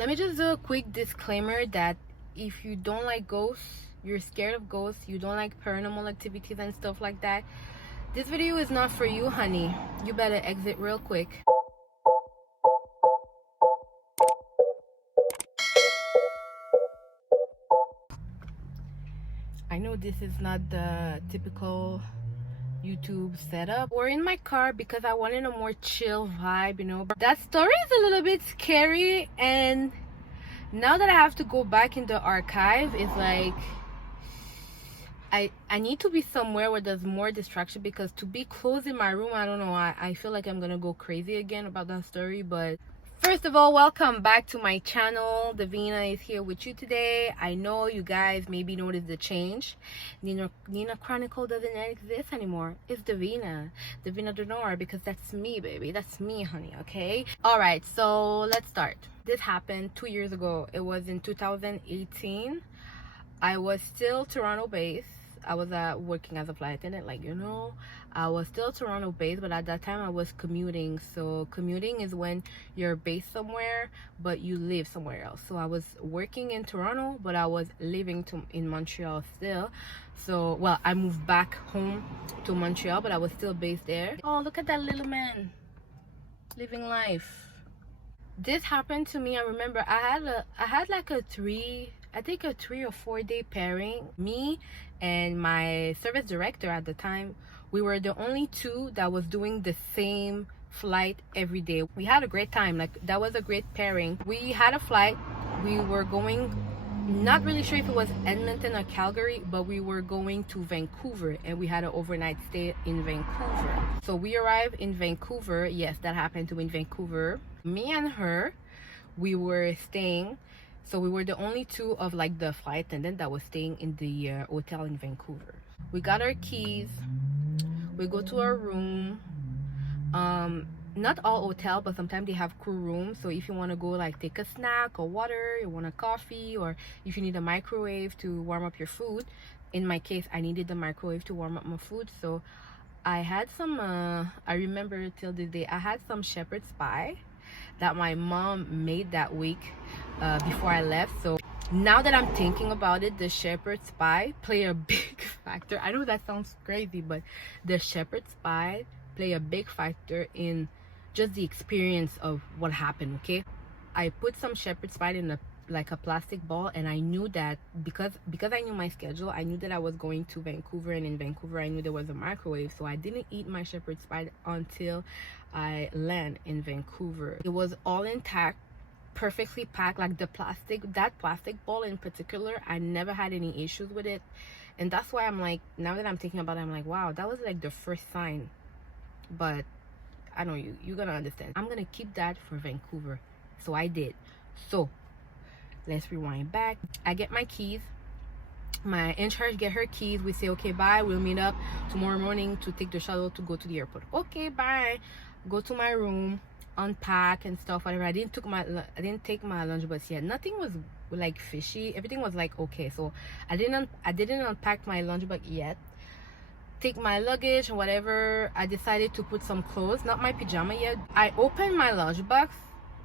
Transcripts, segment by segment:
Let me just do a quick disclaimer that if you don't like ghosts, you're scared of ghosts, you don't like paranormal activities and stuff like that, this video is not for you, honey. You better exit real quick. I know this is not the typical YouTube setup. We're in my car because I wanted a more chill vibe, you know. That story is a little bit scary, and now that I have to go back in the archive, it's like I need to be somewhere where there's more distraction, because to be closed in my room, I don't know, I feel like I'm gonna go crazy again about that story. But first of all, welcome back to my channel. Davina is here with you today. I know you guys maybe noticed the change. Nina Chronicle doesn't exist anymore. It's Davina Denor, because that's me, baby. That's me, honey, okay? Alright, so let's start. This happened 2 years ago. It was in 2018. I was still Toronto based. I was working as a flight attendant, like, you know. I was still Toronto based, but at that time I was commuting. So commuting is when you're based somewhere but you live somewhere else. So I was working in Toronto, but I was living in Montreal still. So, well, I moved back home to Montreal, but I was still based there. Oh, look at that little man living life. This happened to me. I remember I had like a 3 or 4 day pairing. Me and my service director at the time, we were the only two that was doing the same flight every day. We had a great time. Like, that was a great pairing. We had a flight. We were going, not really sure if it was Edmonton or Calgary, but we were going to Vancouver, and we had an overnight stay in Vancouver. So we arrived in Vancouver. Yes, that happened to be in Vancouver. Me and her, we were staying. So we were the only two of like the flight attendant that was staying in the hotel in Vancouver. We got our keys. We go to our room. Not all hotel, but sometimes they have crew rooms. So if you want to go like take a snack or water, you want a coffee, or if you need a microwave to warm up your food. In my case, I needed the microwave to warm up my food. So I had some, I remember till this day, I had some shepherd's pie that my mom made that week before I left. So now that I'm thinking about it, the shepherd's pie play a big factor. I know that sounds crazy, but the shepherd's pie play a big factor in just the experience of what happened. Okay, I put some shepherd's pie in a plastic ball, and I knew that because I knew my schedule, I knew that I was going to Vancouver, and in Vancouver I knew there was a microwave. So I didn't eat my shepherd's pie until I land in Vancouver. It was all intact, perfectly packed. Like that plastic ball in particular, I never had any issues with it. And that's why I'm like, now that I'm thinking about it, I'm like, wow, that was like the first sign. But I know you're gonna understand. I'm gonna keep that for Vancouver. So I did. So let's rewind back. I get my keys. My in charge get her keys. We say, okay, bye, we'll meet up tomorrow morning to take the shuttle to go to the airport. Okay, bye. Go to my room, unpack and stuff, whatever. I didn't take my lunchbox yet. Nothing was like fishy. Everything was like okay. So I didn't unpack my lunchbox yet. Take my luggage and whatever. I decided to put some clothes, not my pajama yet. I opened my lunchbox.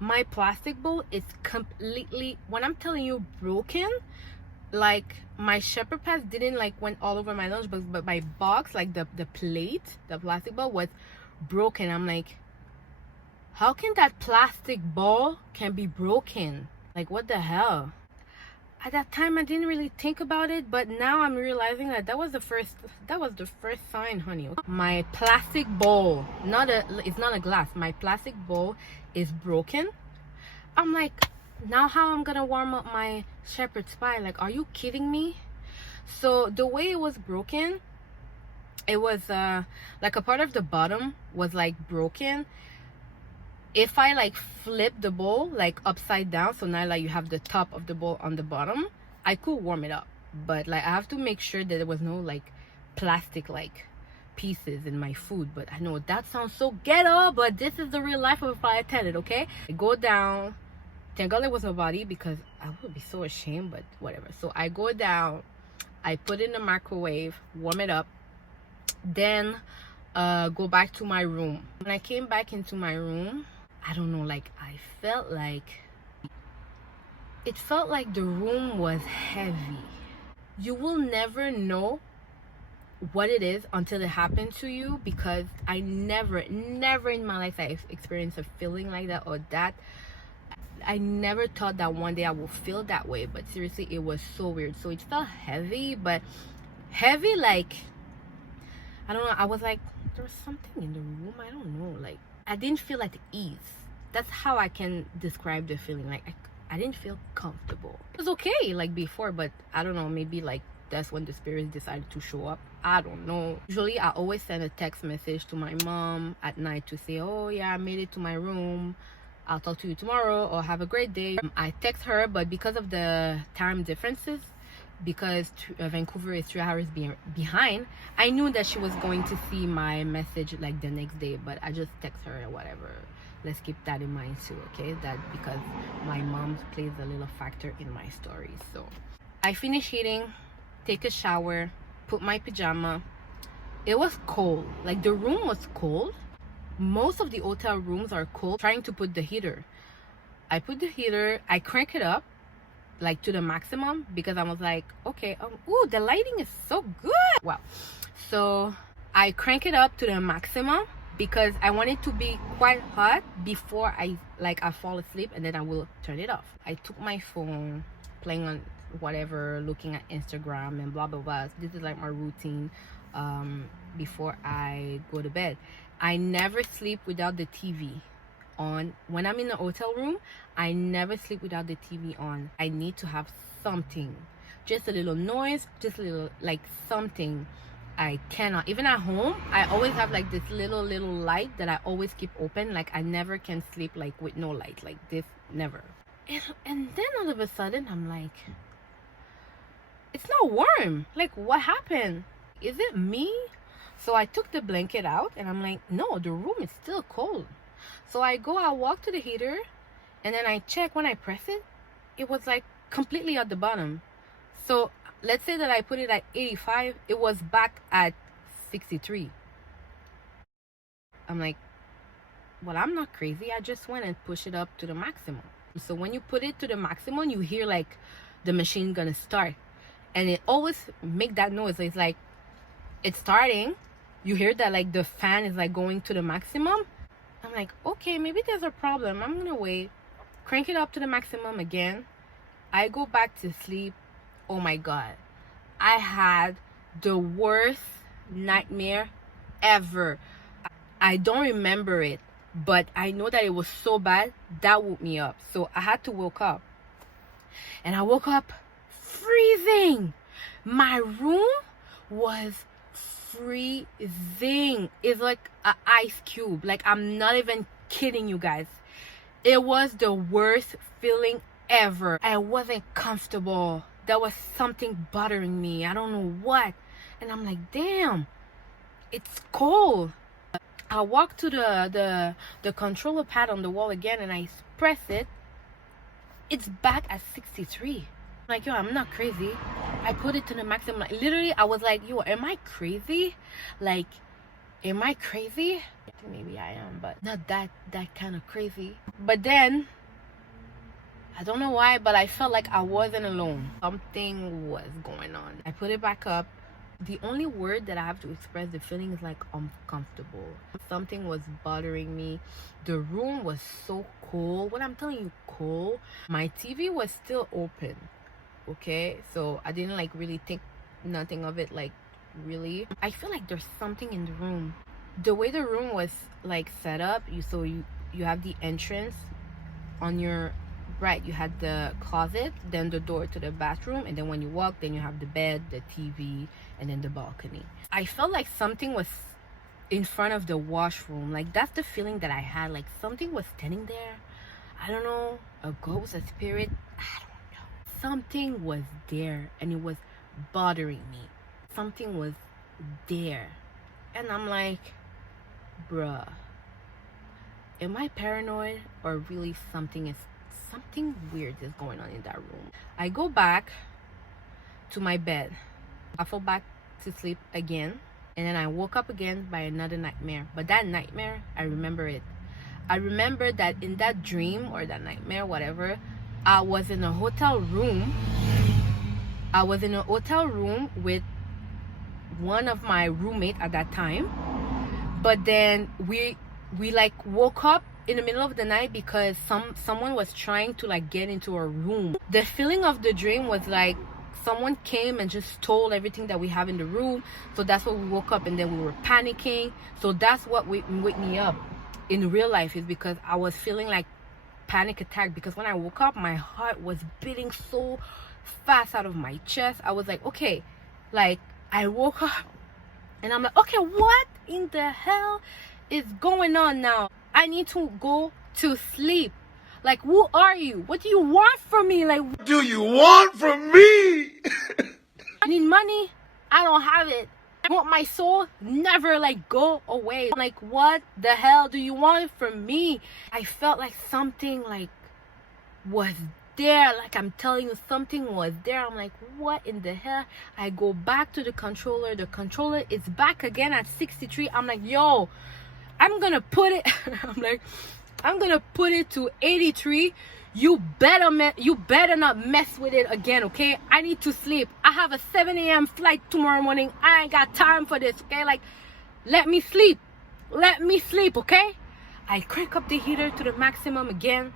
My plastic bowl is completely, when I'm telling you, broken. Like, my shepherd pass didn't like went all over my lunchbox, but my box, like the plate, the plastic bowl was broken. I'm like, how can that plastic ball can be broken? Like, what the hell? At that time I didn't really think about it, but now I'm realizing that was the first sign, honey. My plastic bowl, it's not a glass, my plastic bowl is broken. I'm like, now how I'm gonna warm up my shepherd's pie? Like, are you kidding me? So the way it was broken, it was like a part of the bottom was like broken. If I like flip the bowl like upside down, so now like you have the top of the bowl on the bottom, I could warm it up. But like I have to make sure that there was no like plastic like pieces in my food. But I know that sounds so ghetto, but this is the real life of a flight attendant. Okay, I go down. Thank God there was nobody, because I would be so ashamed, but whatever. So I go down, I put it in the microwave, warm it up, then go back to my room. When I came back into my room, I don't know, like I felt like it felt like the room was heavy. You will never know what it is until it happened to you, because I never in my life I experienced a feeling like that, or that I never thought that one day I will feel that way. But seriously, it was so weird. So it felt heavy, but heavy like, I don't know, I was like, there was something in the room, I don't know, like I didn't feel at ease. That's how I can describe the feeling. Like I didn't feel comfortable. It was okay like before, but I don't know, maybe like that's when the spirits decided to show up. I don't know. Usually I always send a text message to my mom at night to say, oh yeah, I made it to my room, I'll talk to you tomorrow, or have a great day. I text her, but because of the time differences, because Vancouver is 3 hours behind, I knew that she was going to see my message like the next day, but I just text her or whatever. Let's keep that in mind too, okay? That because my mom plays a little factor in my story. So I finish eating, take a shower, put my pajama. It was cold, like the room was cold. Most of the hotel rooms are cold. Trying to put the heater, I put the heater, I crank it up like to the maximum, because I was like, okay, ooh, the lighting is so good. Wow. So I crank it up to the maximum because I want it to be quite hot before I fall asleep, and then I will turn it off. I took my phone, playing on whatever, looking at Instagram and blah blah blah. This is like my routine before I go to bed. I never sleep without the TV on. When I'm in the hotel room, I never sleep without the TV on. I need to have something, just a little noise, just a little like something. I cannot, even at home, I always have like this little light that I always keep open. Like I never can sleep like with no light like this, never. And then all of a sudden I'm like, it's not warm. Like what happened? Is it me? So I took the blanket out and I'm like, no, the room is still cold. So I walk to the heater, and then I check. When I press it, it was like completely at the bottom. So let's say that I put it at 85, it was back at 63. I'm like, well, I'm not crazy. I just went and pushed it up to the maximum. So when you put it to the maximum, you hear like the machine gonna start, and it always make that noise. It's like it's starting. You hear that like the fan is like going to the maximum. I'm like, okay, maybe there's a problem. I'm gonna wait, crank it up to the maximum again. I go back to sleep. Oh my god, I had the worst nightmare ever. I don't remember it, but I know that it was so bad that woke me up. So I had to wake up, and I woke up freezing. My room was freezing. It's like an ice cube. Like I'm not even kidding you guys. It was the worst feeling ever. I wasn't comfortable. There was something bothering me. I don't know what. And I'm like, damn, it's cold. I walk to the controller pad on the wall again, and I press it. It's back at 63. Like, yo, I'm not crazy. I put it to the maximum. Like, literally, I was like, yo, am I crazy? Like, am I crazy? Maybe I am, but not that kind of crazy. But then, I don't know why, but I felt like I wasn't alone. Something was going on. I put it back up. The only word that I have to express the feeling is like uncomfortable. Something was bothering me. The room was so cold. When I'm telling you cold, my TV was still open. Okay, so I didn't like really think nothing of it, like really. I feel like there's something in the room. The way the room was like set up, you have the entrance on your right. You had the closet, then the door to the bathroom, and then when you walk, then you have the bed, the TV, and then the balcony. I felt like something was in front of the washroom. Like that's the feeling that I had. Like something was standing there. I don't know, a ghost, a spirit, I don't know. Something was there, and it was bothering me. Something was there, and I'm like, bruh, am I paranoid, or really something weird is going on in that room? I go back to my bed. I fall back to sleep again, and then I woke up again by another nightmare. But that nightmare, I remember it. I remember that in that dream or that nightmare, whatever, I was in a hotel room. With one of my roommates at that time. But then we like woke up in the middle of the night because someone was trying to like get into our room. The feeling of the dream was like someone came and just stole everything that we have in the room. So that's what we woke up, and then we were panicking. So that's what wake me up in real life, is because I was feeling like panic attack, because when I woke up, my heart was beating so fast out of my chest. I was like, okay, like I woke up and I'm like, okay, what in the hell is going on now? I need to go to sleep. Like, who are you? What do you want from me? Like, what do you want from me? I need money. I don't have it. I want my soul. Never like go away. Like, what the hell do you want from me? I felt like something like was there. Like, I'm telling you, something was there. I'm like, what in the hell? I go back to the controller. The controller is back again at 63. I'm like, yo, I'm gonna put it I'm gonna put it to 83. You better not mess with it again, okay? I need to sleep. I have a 7 a.m. flight tomorrow morning. I ain't got time for this, okay? Like, let me sleep, okay? I crank up the heater to the maximum again,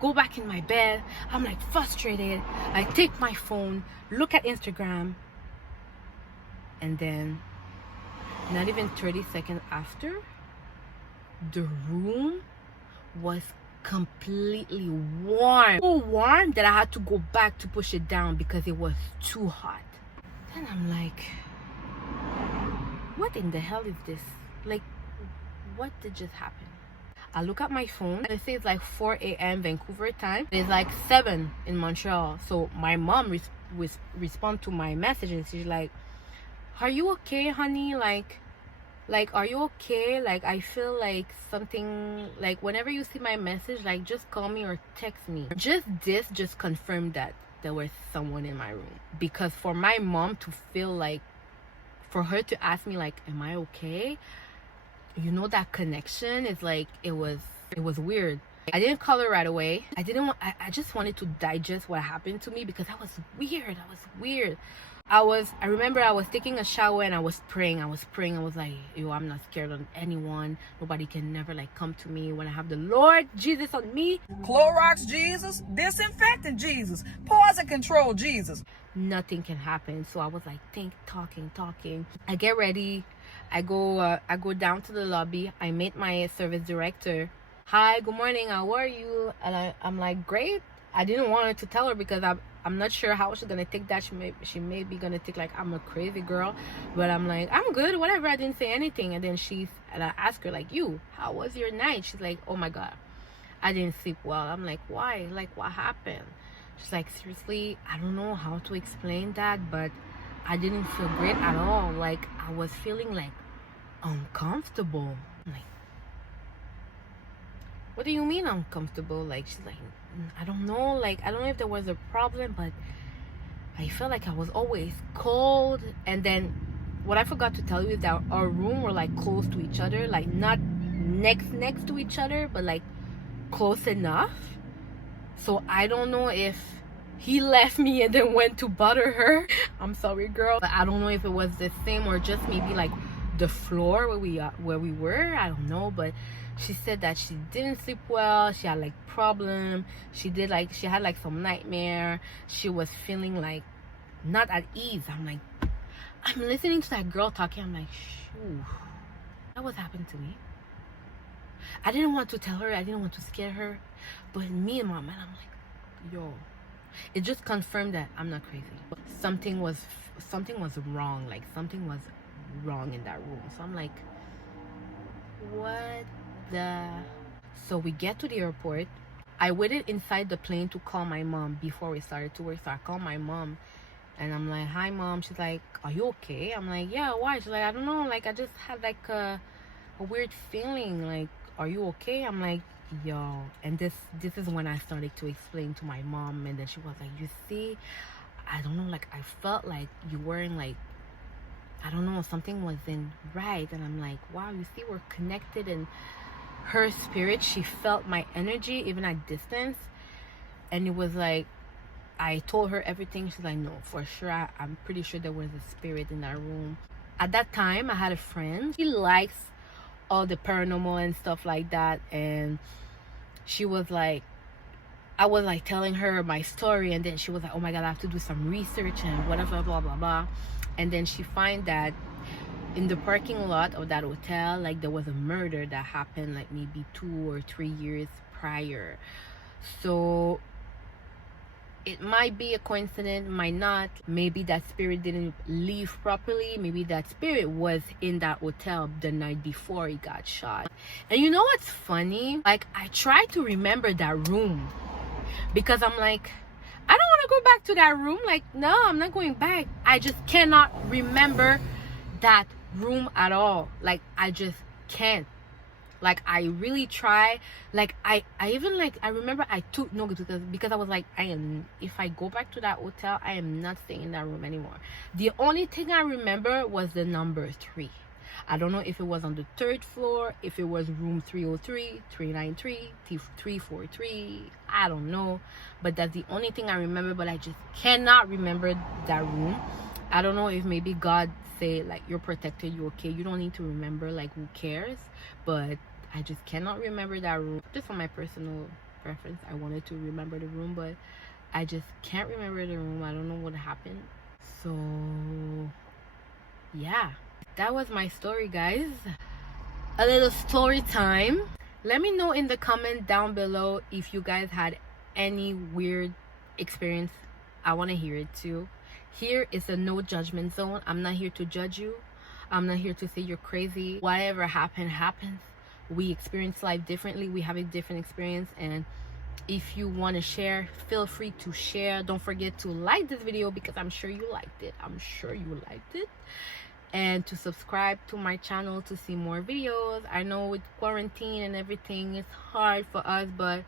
go back in my bed. I'm like frustrated. I take my phone, look at Instagram, and then not even 30 seconds after, the room was completely warm. So warm that I had to go back to push it down because it was too hot. Then I'm like, what in the hell is this? Like, what did just happen? I look at my phone and it says like 4 a.m. Vancouver time. It's like 7 in Montreal. So my mom respond to my messages. She's like, are you okay, honey? Like, are you okay? Like, I feel like something, like whenever you see my message, like just call me or text me. Just confirmed that there was someone in my room. Because for my mom to feel like, for her to ask me like, am I okay? You know, that connection is like, it was weird. I didn't call her right away. I just wanted to digest what happened to me, because that was weird. I remember I was taking a shower and I was praying. I was like, yo, I'm not scared of anyone. Nobody can never like come to me when I have the Lord Jesus on me. Clorox Jesus, disinfectant Jesus, poison control Jesus. Nothing can happen. So I was like, talking. I get ready. I go down to the lobby. I meet my service director. Hi, good morning. How are you? And I'm like, great. I didn't want her to tell her because I'm not sure how she's gonna take that. She may be gonna think like I'm a crazy girl, but I'm like, I'm good, whatever. I didn't say anything. And then I asked her like, you, how was your night? She's like, oh my god, I didn't sleep well. I'm like, why? Like, what happened? She's like, seriously, I don't know how to explain that, but I didn't feel great at all. Like, I was feeling like uncomfortable. I'm like, what do you mean uncomfortable? Like, she's like, I don't know. Like, I don't know if there was a problem, but I felt like I was always cold. And then what I forgot to tell you is that our room were like close to each other, like not next to each other, but like close enough. So I don't know if he left me and then went to butter her. I'm sorry, girl, but I don't know if it was the same or just maybe like the floor where we were. I don't know, but she said that she didn't sleep well. She had like problem. She had like some nightmare. She was feeling like not at ease. I'm listening to that girl talking. I'm like, shoo, that was happened to me. I didn't want to tell her. I didn't want to scare her, but me and my man, I'm like, yo, it just confirmed that I'm not crazy. Something was wrong. Like, something was wrong in that room. So I'm like, what the? So we get to the airport. I waited inside the plane to call my mom before we started to work. So I called my mom and I'm like, hi mom. She's like, are you okay? I'm like, yeah, why? She's like, I don't know, like I just had like a weird feeling. Like, are you okay? I'm like, yo. And this is when I started to explain to my mom, and then she was like, you see, I don't know, like I felt like you weren't like, I don't know, something wasn't right. And I'm like, wow, you see, we're connected. And her spirit, she felt my energy even at distance. And it was like, I told her everything. She's like, no, for sure, I'm pretty sure there was a spirit in that room. At that time, I had a friend. She likes all the paranormal and stuff like that. And she was like, I was like telling her my story, and then she was like, oh my God, I have to do some research and whatever, blah, blah, blah. And then she find that in the parking lot of that hotel, like there was a murder that happened like maybe 2 or 3 years prior. So it might be a coincidence, might not. Maybe that spirit didn't leave properly. Maybe that spirit was in that hotel the night before he got shot. And you know what's funny? Like, I try to remember that room because I'm like, I don't want to go back to that room. Like, no, I'm not going back. I just cannot remember that room at all. Like, I just can't. Like, I really try. Like, I even, like, I remember I took notes because I was like, if I go back to that hotel, I am not staying in that room anymore. The only thing I remember was the number 3. I don't know if it was on the 3rd floor, if it was room 303, 393, 343. I don't know. But that's the only thing I remember. But I just cannot remember that room. I don't know if maybe God say, like, you're protected, you're okay, you don't need to remember, like, who cares? But I just cannot remember that room. Just for my personal preference, I wanted to remember the room, but I just can't remember the room. I don't know what happened. So yeah, that was my story, guys. A little story time. Let me know in the comment down below if you guys had any weird experience. I want to hear it too. Here is a no judgment zone. I'm not here to judge you. I'm not here to say you're crazy. Whatever happened, happens. We experience life differently. We have a different experience. And if you want to share, feel free to share. Don't forget to like this video because I'm sure you liked it. I'm sure you liked it. And to subscribe to my channel to see more videos. I know with quarantine and everything, it's hard for us. But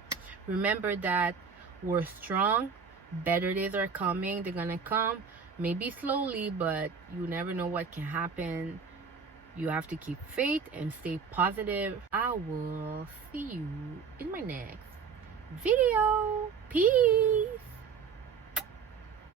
remember that we're strong. Better days are coming. They're gonna come, maybe slowly, but you never know what can happen. You have to keep faith and stay positive. I will see you in my next video. Peace.